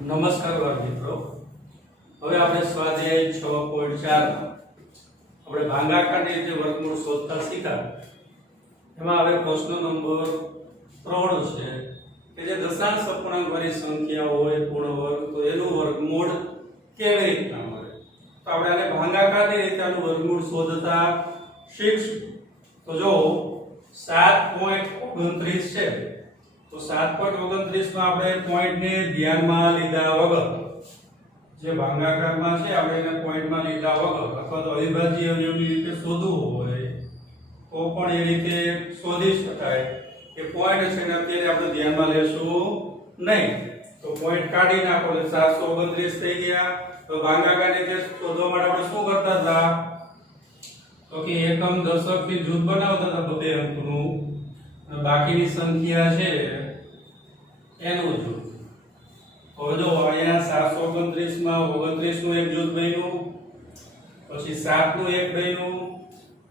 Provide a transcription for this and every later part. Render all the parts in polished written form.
નમસ્કાર વાલા મિત્રો, હવે આપણે સ્વાધ્યાય 6.4 આપણે ભાગાકારની રીતે વર્ગમૂળ શોધતા શીખ્યા. એમાં હવે પ્રશ્ન નંબર 3 છે કે જે દશાંશ અપૂર્ણાંક વાળી સંખ્યા હોય પૂર્ણ વર્ગ, તો એનું વર્ગમૂળ કેવી રીતના મળે. તો આપણે આને ભાગાકારની રીતે આનું વર્ગમૂળ શોધતા શીખશું. તો જો 7.29 છે, તો 7.29 માં આપણે પોઈન્ટને ધ્યાનમાં લીધા વગર, જે ભાગાકારમાં છે આપણે એને પોઈન્ટમાં લીધા વગર અથવા તો અવિભાજ્ય અવયવની રીતે શોધવું હોય તો પણ એ રીતે શોધી શકાય. કે પોઈન્ટ છે ને અત્યારે આપણે ધ્યાનમાં લેશું નહીં, તો પોઈન્ટ કાઢી નાખો એટલે 729 થઈ ગયા. તો ભાગાકારની રીતે શોધવા માટે આપણે શું કરતા હતા, તો કે એકમ દશક થી જૂથ બનાવતા હતા બધે અંકનું, અને બાકીની સંખ્યા છે એનું જૂથ. હવે જો અહીંયા 729 માં 29 નું એક જૂથ બન્યું, પછી 7 નું એક બન્યું.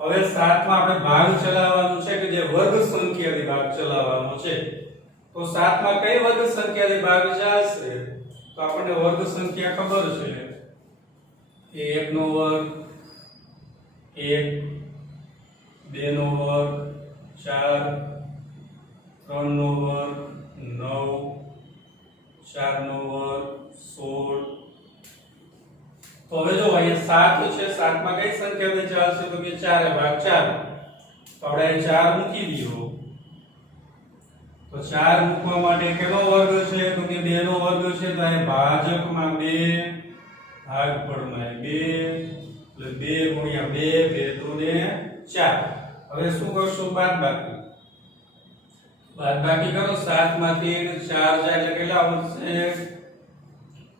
હવે 7 માં આપણે ભાગ ચલાવવાનું છે કે જે વર્ગ સંખ્યાથી ભાગ ચલાવવાનો છે. તો 7 માં કઈ વર્ગ સંખ્યાથી ભાગ ચાલશે, તો આપણને વર્ગ સંખ્યા ખબર છે, 1 નો વર્ગ 1, 2 નો વર્ગ 4, 3 નો વર્ગ 9, 4 નો વર્ગ 16. તો હવે જો અહીંયા 7 છે, 7 માં કઈ સંખ્યાથી ચાલશે, તો કે 4 ભાગ 4. તો આપણે 4 મૂકી દયો. તો 4 મૂકવા માટે કેનો વર્ગ છે, તો કે 2 નો વર્ગ છે. તો અહીં ભાજકમાં 2, ભાગફળમાં 2, એટલે 2 ગુણ્યા 2, 2 દુ ને 4. હવે શું કરશું, બાદબાકી. બાદબાકી કરો, 7 માંથી 4 જાય એટલે કેટલા વધશે,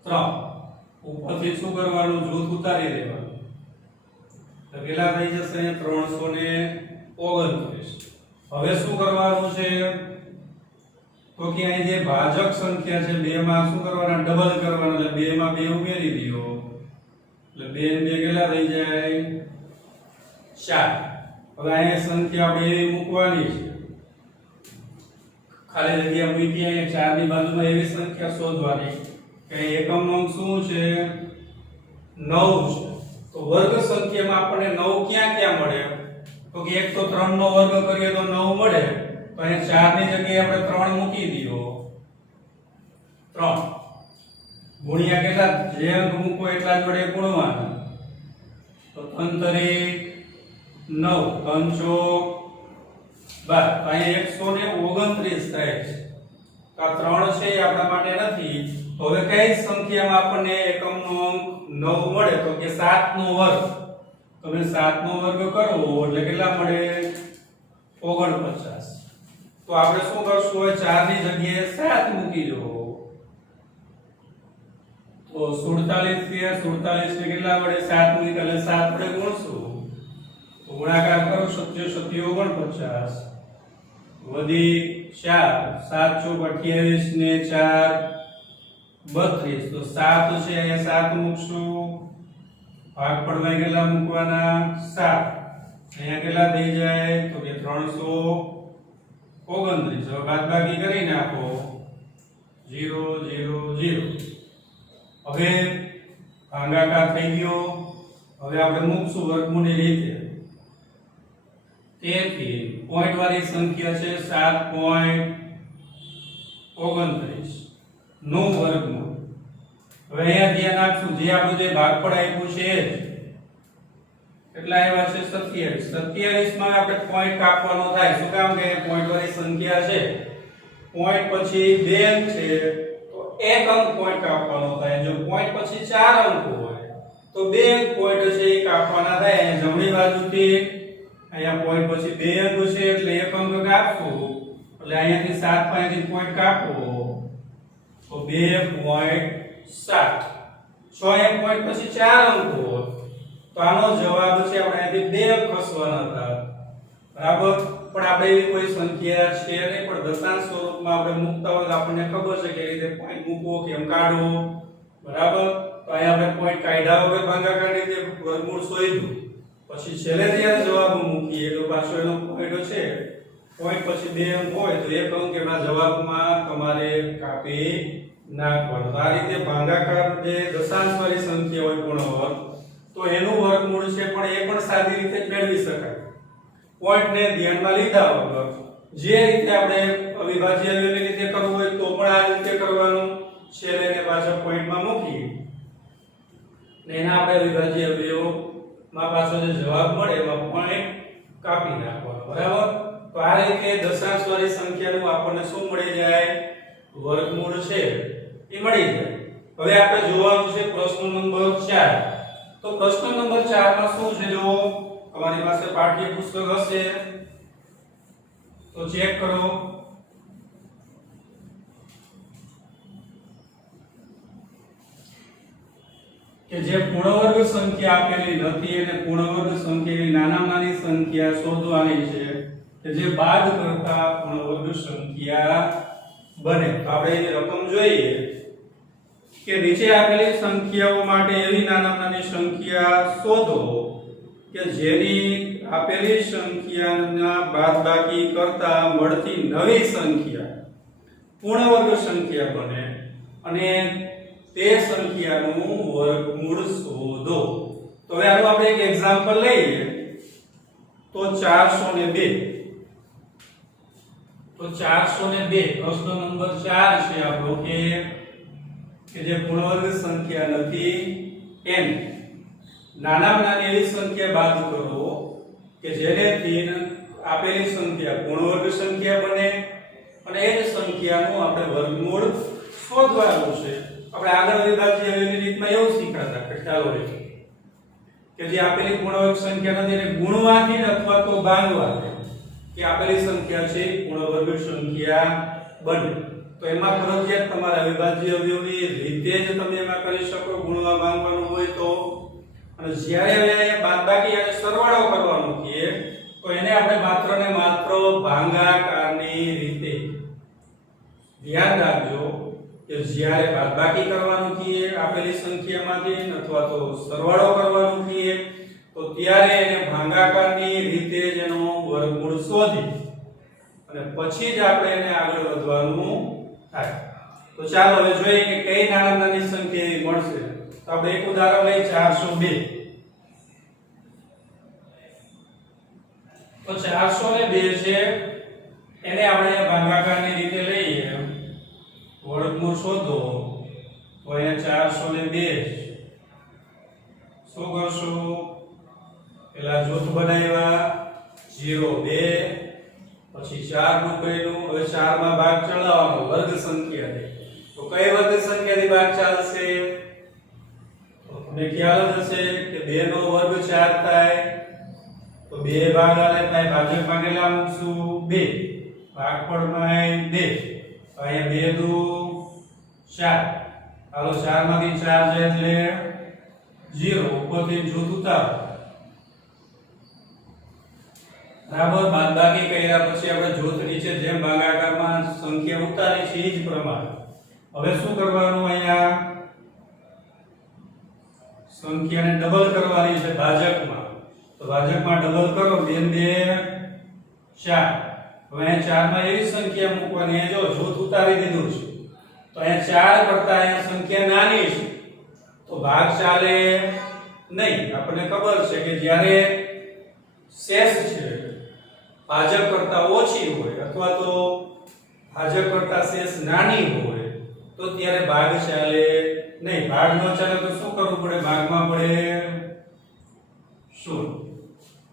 3. ઉપરથી શું કરવાનું, જૂથ ઉતારી દેવાનું, તો કેટલા થઈ જશે, 329. હવે શું કરવાનું છે, તો કે અહીં જે ભાજક સંખ્યા છે 2 માં શું કરવાના, ડબલ કરવાના, એટલે 2 માં 2 ઉમેરી દયો, એટલે 2 ને 2 કેટલા થઈ જાય, 4. હવે અહીંયા સંખ્યા આપણે એવી મૂકવાની છે, ખાલી જગ્યા મૂકી અહીંયા 4 ની બાજુમાં એવી સંખ્યા શોધવાની કે એકમ અંક શું છે, 9 છે. તો વર્ગ સંખ્યામાં આપણને 9 ક્યાં ક્યાં મળે, તો કે એક તો 3 નો વર્ગ કરીએ તો 9 મળે. તો અહીંયા 4 ની જગ્યાએ આપણે 3 મૂકી દયો, 3 ગુણ્યા કેટલા, જે અંક મૂકો એટલા જોડે ગુણવાના. તો 3 તરી 9, 3 ચોક 12, અહીંયા 129 થાય છે. તો આ 3 છે એ આપણા માટે નથી. તો હવે કઈ સંખ્યામાં આપણને એકમનો અંક 9 મળે, તો કે 7 નો વર્ગ. તમે 7 નો વર્ગ કરો એટલે કેટલા મળે, 49. તો આપણે શું કરશું, હવે 4 ની જગ્યાએ 7 મૂકી દો. તો 47 થયા, 47 ને કેટલા વડે 7 મૂકી એટલે 7 વડે ગુણશું. તો ગુણાકાર કરો, 7 7 49 વધી 4, 7 ચોક 28 ને 4 32. તો 7 છે અહીંયા 7 મૂકશું, ભાગફળમાં કેટલા મૂકવાના, 7. અહીંયા કેટલા થઈ જાય, તો કે 329. હવે બાદબાકી કરી નાખો, 0 0 0. હવે ભાગાકાર થઈ ગયો. હવે આપણે મૂકશું વર્ગમૂળની રીતે. તેથી પોઈન્ટ વાળી સંખ્યા છે 7.29 નું વર્ગમૂળ. હવે અહીંયા ધ્યાન આપશું, જે આપણું જે ભાગફળ આપ્યું છે કેટલા આવ્યા છે, 27. 27 માં આપણે પોઈન્ટ કાપવાનો થાય. શું કામ કે પોઈન્ટ વાળી સંખ્યા છે, પોઈન્ટ પછી 2 અંક છે, તો એક અંક પોઈન્ટ કાપવાનો થાય. જો પોઈન્ટ પછી 4 અંક હોય તો 2 અંક પોઈન્ટ છે એ કાપવાના થાય. અહીંયા જમણી બાજુથી અહીંયા પોઈન્ટ પછી 2 અંક છે એટલે એક અંક કાપશું, એટલે અહીંયાથી 7 પાસેથી પોઈન્ટ કાપો તો 2.7. 6 એક પોઈન્ટ પછી 4 અંક હોય તો આનો જવાબ છે આપણે અહીંથી 2 અંક ખસવાના હતા, બરાબર. પણ આપણે એવી કોઈ સંખ્યા છે નહીં, પણ દશાંશ સ્વરૂપમાં આપણે મૂકતા હોય તો આપણને ખબર છે કે રીતે પોઈન્ટ મૂકવો કેમ કાઢવો, બરાબર. તો અહીંયા આપણે પોઈન્ટ કાઢ્યા વગર ભાગાકારની રીતે વર્ગમૂળ શોધ્યું. પછી છેલ્લે જ્યારે જવાબ મૂકીએ તો પાછો એનો પોઈન્ટ છે, પોઈન્ટ પછી 2 અંક હોય તો એક અંક એના જવાબમાં તમારે કાપી નાખવાનું. આ રીતે ભાગાકાર જે દશાંશવાળી સંખ્યા હોય પૂર્ણ વર્ગ તો એનું વર્ગમૂળ છે પણ એ પણ સાદી રીતે જ મેળવી શકાય. પોઈન્ટને ધ્યાનમાં લીધા વગર જે રીતે આપણે અવિભાજ્ય અવયવની રીતે કરવું હોય તો પણ આ રીતે કરવાનું. છેલ્લે એને પાછા પોઈન્ટમાં મૂકી ને એના આપણે અવિભાજ્ય અવયવમાં પાછો જે જવાબ મળે એમાં પોઈન્ટ કાપી નાખવાનો. બરાબર. તો આ રીતે દશાંશવાળી સંખ્યાનું આપણને શું મળી જાય? વર્ગમૂળ છે એ મળી જાય. હવે આપણે જોવાનું છે પ્રશ્ન નંબર 4. તો પ્રશ્ન નંબર 4 માં શું છે? જો તમારી પાસે પાઠ્યપુસ્તક હશે તો ચેક કરો. કે જે પૂર્ણવર્ગ સંખ્યા આપેલી નથી અને પૂર્ણવર્ગ સંખ્યાની નાનામાં નાની સંખ્યા શોધવાની છે કે જે બાદ કરતા પૂર્ણવર્ગ સંખ્યા બને. તો આપણે એની રકમ જોઈએ કે નીચે આપેલી સંખ્યાઓ માટે એવી નાનામાં નાની સંખ્યા શોધો કે જેની આપેલી સંખ્યાના બાદબાકી કરતા મળતી નવી સંખ્યા પૂર્ણવર્ગ સંખ્યા બને અને તે સંખ્યાનું વર્ગમૂળ શોધો. તો હવે આનું આપણે એક એક્ઝામ્પલ લઈએ તો 402. તો 402 પ્રશ્ન નંબર 4 છે આપણો કે જે પૂર્ણવર્ગ સંખ્યા નથી n નાનામાં નાની એવી સંખ્યા બાદ કરો કે જેનેથી આપેલી સંખ્યા પૂર્ણવર્ગ સંખ્યા બને અને એ જ સંખ્યાનું આપણે વર્ગમૂળ શોધવાનું છે. આપણે આગળ અવિભાજ્ય અવયવની રીતમાં એવું શીખ્યા હતા ખ્યાલ હોય કે જે આપેલી પૂર્ણવર્ગ સંખ્યા નથી એને ગુણવાથી અથવા તો ભાગવાથી કે આપેલી સંખ્યા છે પૂર્ણવર્ગ સંખ્યા બને. તો એમાં ફરજિયાત તમારે અવિભાજ્ય અવયવની રીતે જ તમે એમાં કરી શકો ગુણવા માંગવાનું હોય તો. અને જ્યારે બાદબાકી અને સરવાળો કરવાનો કીએ તો એને આપણે માત્ર ને માત્ર ભાગાકારની રીતે. ધ્યાન રાખજો કે જ્યારે બાદબાકી કરવાનું કીએ આપેલી સંખ્યામાંથી અથવા તો સરવાળો કરવાનું કીએ તો ત્યારે એને ભાગાકારની રીતે જ એનો વર્ગમૂળ શોધી અને પછી જ આપણે એને આગળ વધવાનું થાય. તો ચાલો હવે જોઈએ કે કઈ નાનામાં નાની સંખ્યા એવી મળશે. તો આપણે એક ઉદાહરણ લઈએ 402. તો 402 છે એને આપણે ભાગાકારની રીતે લઈએ વર્ગમૂળ શોધો. તો અહીંયા 402 શું કરશું? પેલા જૂથ બનાવ્યા 0 2 પછી 4 નું કર્યું. હવે 4 માં ભાગ ચડાવવાનો વર્ગ સંખ્યા. તો કઈ વર્ગ સંખ્યાથી ભાગ ચાલશે? તો તમને ખ્યાલ જ હશે કે 2 નો વર્ગ 4 થાય તો 2 ભાગ આલે થાય ભાજકમાં કેટલા મૂકશું? 2. ભાગફળમાં 2. અહીંયા 2 દુ 4. હાલો 4 માંથી 4 જાય એટલે 0. ઉપરથી જૂથ ઉતારો. બરાબર. બાદબાકી કર્યા પછી આપણે જૂથ નીચે જેમ ભાગાકારમાં સંખ્યા ઉતારી છે એ જ પ્રમાણે હવે શું કરવાનું? અહીંયા સંખ્યાને ડબલ કરવાની છે ભાજકમાં. તો ભાજકમાં ડબલ કરો 2 2 4. હવે અહીંયા 4 માં એવી સંખ્યા મૂકવાની જો જૂથ ઉતારી દીધું છે તો અહીંયા 4 કરતા અહીંયા સંખ્યા નાની છે તો ભાગ ચાલે નહીં. આપણને ખબર છે કે જ્યારે શેષ છે ભાજક કરતા ઓછી હોય અથવા તો ભાજક કરતા શેષ નાની હોય તો ત્યારે ભાગ ચાલે નહીં. ભાગ ન ચાલે તો શું કરવું પડે? ભાગમાં પડે 0.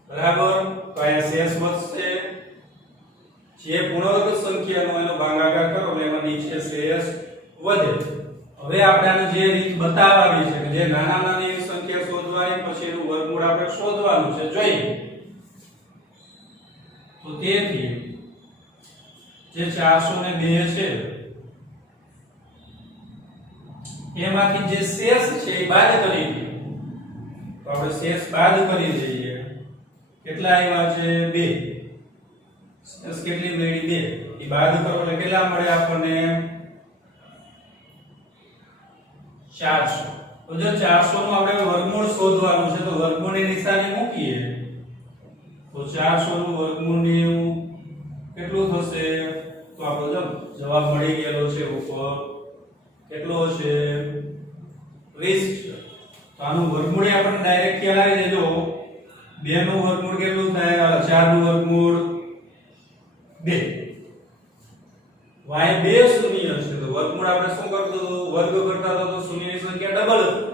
બરાબર. તો અહીંયા શેષ વધશે. જે પૂર્ણવર્ગ સંખ્યાનો એનો ભાગાકાર કરો એટલે એમાં નીચે શેષ વધે. હવે આપણે આને જે રીત બતાવવાની છે કે જે નાના નાની સંખ્યા શોધવાની પછી એનું વર્ગમૂળ આપણે શોધવાનું છે જોઈએ. તો તેથી જે 402 છે એમાંથી જે શેષ છે એ બાદ કરી દઈએ. તો આપણે શેષ બાદ કરી દઈએ. કેટલા આવ્યા છે? 2. શેષ કેટલી મળી? 2. એ બાદ કરો એટલે કેટલા મળે આપણને? 400. તો જો 400 નું આપણે વર્ગમૂળ શોધવાનું છે તો વર્ગમૂળની નિશાની મૂકીએ તો 400 નું વર્ગમૂળ કેટલું થશે? તો આપણો જવાબ મળી ગયેલો છે ઉપર કેટલો છે 20 છે. તો આનું વર્ગમૂળ આપણને ડાયરેક્ટ ખ્યાલ આવી જાય. જો 2 નું વર્ગમૂળ કેટલું થાય? 4 નું વર્ગમૂળ 2. y બે શૂન્ય છે તો વર્ગમૂળ આપણે શું કરતું હતું? વર્ગ કરતા હતા તો શૂન્યની સંખ્યા ડબલ હતી.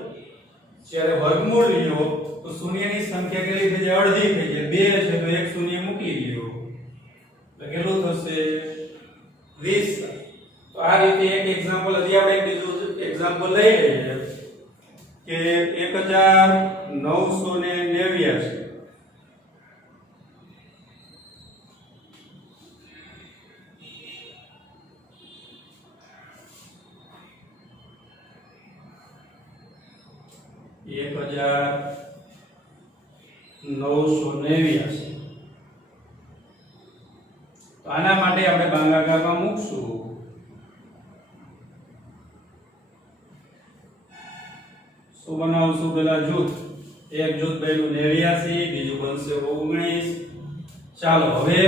જ્યારે વર્ગમૂળ લ્યો તો શૂન્યની સંખ્યા કેટલી થઈ જાય? અડધી થઈ જાય. 2 છે તો એક શૂન્ય મૂકી દો તો કેટલું થશે? 20. તો આ રીતે એક એક્ઝામ્પલ હજી આપણે એક બીજું એક્ઝામ્પલ લઈ લઈએ કે 1989 1989. તો આના માટે આપણે ભાગાકારમાં મૂકશું. શું બનાવશું? પેલા જૂથ. એક જૂથ બન્યું 89, બીજું બનશે 19. ચાલો હવે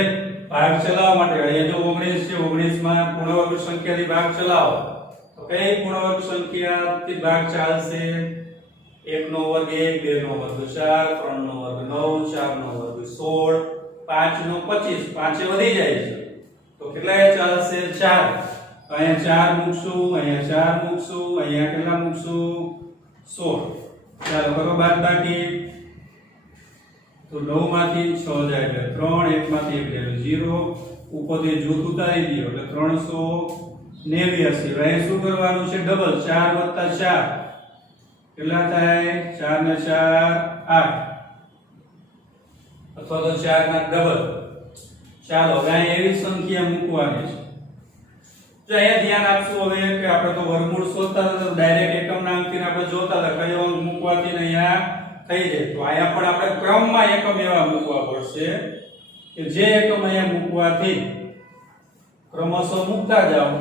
ભાગ ચલાવવા માટે અહીંયા જો 19 છે, 19 માં પૂર્ણવર્ગ સંખ્યાથી ભાગ ચલાવો તો કઈ પૂર્ણવર્ગ સંખ્યાથી ભાગ ચાલશે? 1 નો વર્ગ 1, 2 નો વર્ગ 4, 3 નો વર્ગ 9, 4 નો વર્ગ 16, 5 નો 25. 5 વધી જાય છે તો કેટલા ચાલશે? 4. તો અહીંયા 4 મૂકશું, અહીંયા 4 મૂકશું, અહીંયા કેટલા મૂકશું? 16. ચાલો કરો બાદબાકી. તો 9 માંથી 6 જાય એટલે 3, 1 માંથી 1 જાય 0. ઉપરથી જૂથ ઉતારી દો એટલે 389. હવે શું કરવાનું છે? ડબલ. 4 + 4 કેટલા થાય? 4 ને 4 8 અથવા તો 4 ના ડબલ. ચાલો હવે અહીંયા એવી સંખ્યા મૂકવાની છે. જો અહીંયા ધ્યાન આપશું હવે કે આપણે તો વર્ગમૂળ શોધતા હતા તો ડાયરેક્ટ એકમના અંકથી આપણે જોતા હતા કયો અંક મૂકવાથી ને અહીંયા થઈ જાય. તો અહીંયા પણ આપણે ક્રમમાં એકમ એવા મૂકવા પડશે કે જે એકમ અહીંયા મૂકવાથી ક્રમશઃ મૂકતા જાઓ.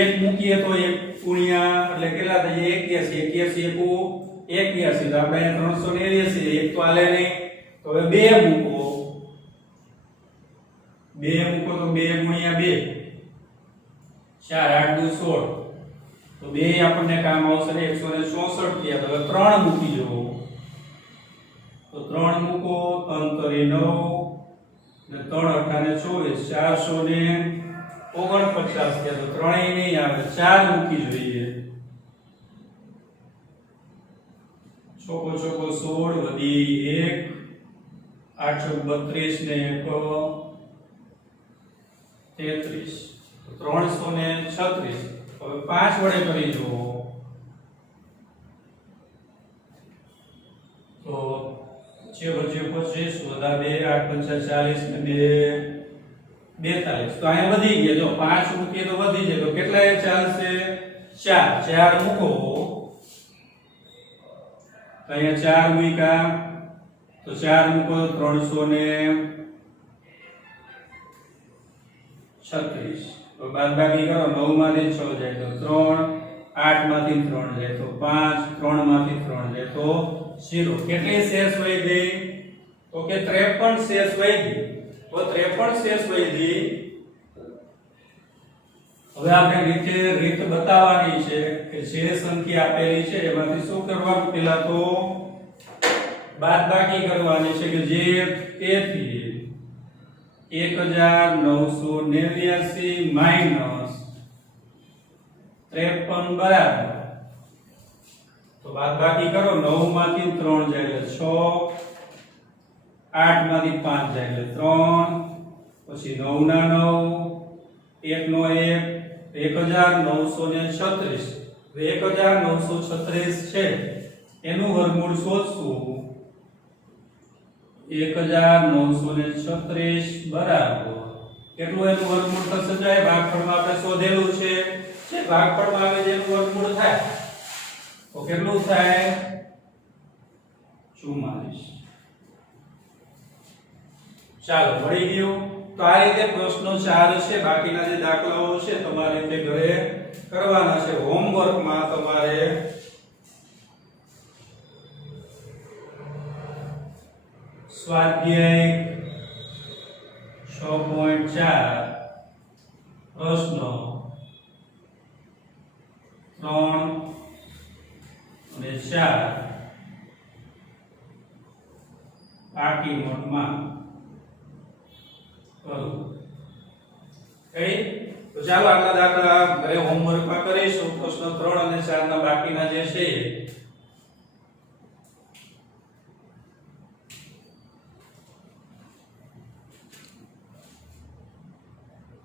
એક મૂકીએ તો 1 ગુણ્યા એટલે કેટલા થઈ જાય? 81. 81 તો આપણે અહીંયા 389. એક તો આલે નહીં તો હવે 2 મૂકો. 2 મૂકો તો 2 ગુણ્યા 2 4 8 દુ 16 તો 2 આપણને કામ આવશે ને 164 થયા. તો હવે 3 મૂકી દો તો 3 મૂકો 3 તરી 9 ને 3 અઠાને 24 449 થયા. તો 3 નહીં આવે 4 મૂકી જોઈએ. ચોકો 16 વધી 1 832 ને 1 33 336. હવે 5 વડે કરી જુઓ તો છે વચ્ચે 25 વડા 2 8 5 40 ને 2 42. તો અહીંયા વધી ગયા. જો 5 મૂકીએ તો વધી જાય તો કેટલા ચાલશે? 4 મૂકો તો અહીંયા 4 મૂક્યા તો 4 મૂકો 336. તો બાદબાકી કરો. 9 માંથી 6 જાય તો 3, 8 માંથી 3 જાય તો 5, 3 માંથી 3 જાય તો 0. કેટલી શેષ વધી? તો કે 53 શેષ વધી. તો 53 શેષ વધી. હવે આપણે રીત બતાવવાની છે કે જે સંખ્યા આપેલી છે એમાંથી શું કરવાનું? પહેલા તો બાદબાકી કરવાની છે કે જે તેથી 1989 માઈનસ 53 બરાબર. તો બાદબાકી કરો. 9 માંથી 3 જાય એટલે 6, 8 માંથી 5 જાય એટલે 3, પછી 9 ના 9, 1 નો 1 1936. 1936 છે એનું વર્ગમૂળ શોધશું. 1936 બરાબર કેટલું એનું વર્ગમૂળ થશે? જાય ભાગફળમાં આપણે શોધેલું છે જે ભાગફળમાં આવે જેનું વર્ગમૂળ થાય તો કેટલું થાય? 44. ચાલો મળી ગયું. તો આ રીતે પ્રશ્નો 4 છે. બાકીના જે દાખલાઓ છે તમારે તે ઘરે કરવાના છે. હોમવર્કમાં તમારે સ્વાધ્યાય 6.4 પ્રશ્ન 3 3 અને 4 બાકી નોટમાં કરો. તો ચાલો આટલા દાખલા ઘરે હોમવર્કમાં કરીશું. પ્રશ્ન 3 અને 4 ના બાકીના જે છે